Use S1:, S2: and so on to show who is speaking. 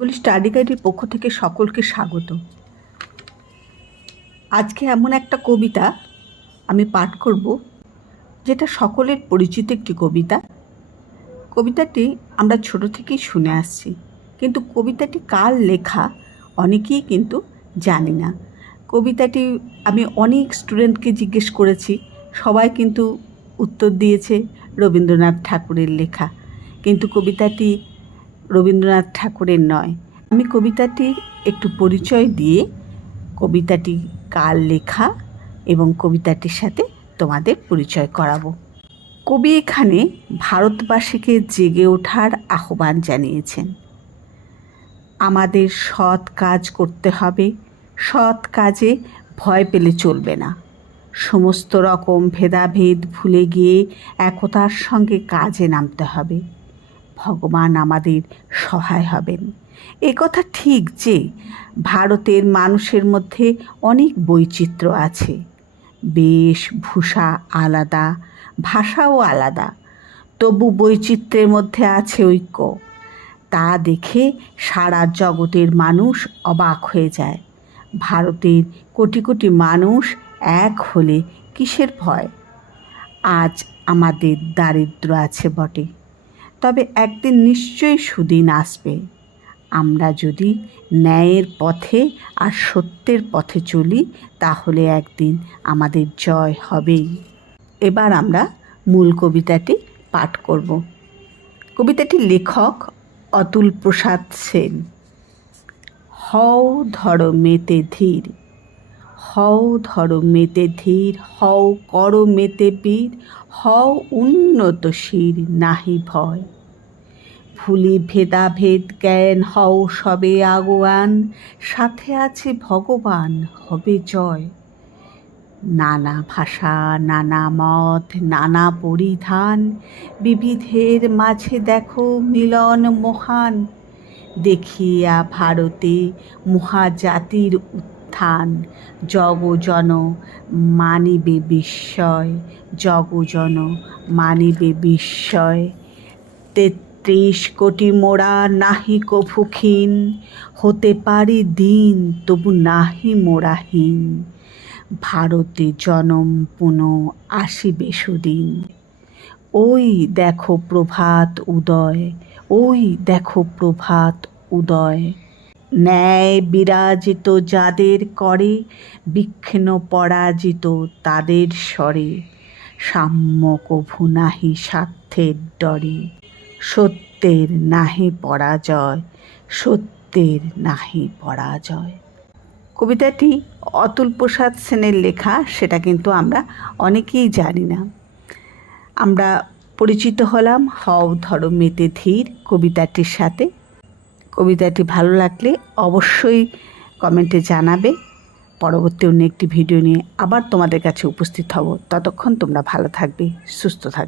S1: গুলি স্টাডি গাইডের পক্ষ থেকে সকলকে স্বাগত। আজকে এমন একটা কবিতা আমি পাঠ করব, যেটা সকলের পরিচিত একটি কবিতা। কবিতাটি আমরা ছোট থেকেই শুনে আসছি, কিন্তু কবিতাটি কার লেখা অনেকেই কিন্তু জানি না। কবিতাটি আমি অনেক স্টুডেন্টকে জিজ্ঞেস করেছি, সবাই কিন্তু উত্তর দিয়েছে রবীন্দ্রনাথ ঠাকুরের লেখা। কিন্তু কবিতাটি রবীন্দ্রনাথ ঠাকুরের নয়। আমি কবিতাটির একটু পরিচয় দিয়ে কবিতাটি কার লেখা এবং কবিতাটির সাথে তোমাদের পরিচয় করাবো। কবি এখানে ভারতবাসীকে জেগে ওঠার আহ্বান জানিয়েছেন। আমাদের সৎ কাজ করতে হবে, সৎ কাজে ভয় পেলে চলবে না। সমস্ত রকম ভেদাভেদ ভুলে গিয়ে একতার সঙ্গে কাজে নামতে হবে। ভগবান আমাদের সহায় হবেন। কথা ঠিক যে ভারতের মানুষের মধ্যে অনেক বৈচিত্র্য আছে। বেশভূষা আলাদা, ভাষাও আলাদা। তবু বৈচিত্র্যের মধ্যে আছে ঐক্য। তা দেখে সারা জগতের মানুষ অবাক হয়ে যায়। ভারতের কোটি কোটি মানুষ এক হলে কিসের ভয়? আজ আমাদের দারিদ্র আছে বটে। তবে একদিন নিশ্চয়ই সুদিন আসবে। আমরা যদি ন্যায়ের পথে আর সত্যের পথে চলি, তাহলে একদিন আমাদের জয় হবেই। এবার আমরা মূল কবিতাটি পাঠ করব। কবিতাটির লেখক অতুল প্রসাদ সেন। হও ধরো মেতে ধীর হও ধরো মেতে ধীর, হও করো মেতে বীর হও উন্নত শির, নাহি ভয়। ভুলি ভেদাভেদ জ্ঞান হও সবে আগুয়ান, সাথে আছে ভগবান, হবে জয়। নানা ভাষা, নানা মত, নানা পরিধান, বিবিধের মাঝে দেখো মিলন মহান। দেখিয়া ভারতে মহাজাতির উত্থান জগজন মানিবে বিস্ময় জগজন মানিবে বিস্ময়। তেত্রিশ কোটি মোড়া নাহি কভুক্ষীণ হতে পারি দিন তবু নাহি মোড়াহীন ভারতে জনম পুনঃ আসিবে সুদিন। ওই দেখো প্রভাত উদয়, ওই দেখো প্রভাত উদয়। ন্যায় বিরাজিত যাদের করে বিক্ষিণ পরাজিত তাদের স্বরে সাম্য কভু নাহি স্বার্থের ডরে। সত্যের নাহি পরাজয়, সত্যের নাহি পরাজয়। কবিতাটি অতুল প্রসাদ সেনের লেখা, সেটা কিন্তু আমরা অনেকেই জানি না। আমরা পরিচিত হলাম, হও ধরো মেতে ধীর কবিতাটির সাথে। কবিতাটি ভালো লাগলে অবশ্যই কমেন্টে জানাবে। পরবর্তী অন্য একটি ভিডিও নিয়ে আবার তোমাদের কাছে উপস্থিত হব। ততক্ষণ তোমরা ভালো থাকবে, সুস্থ থাকবে।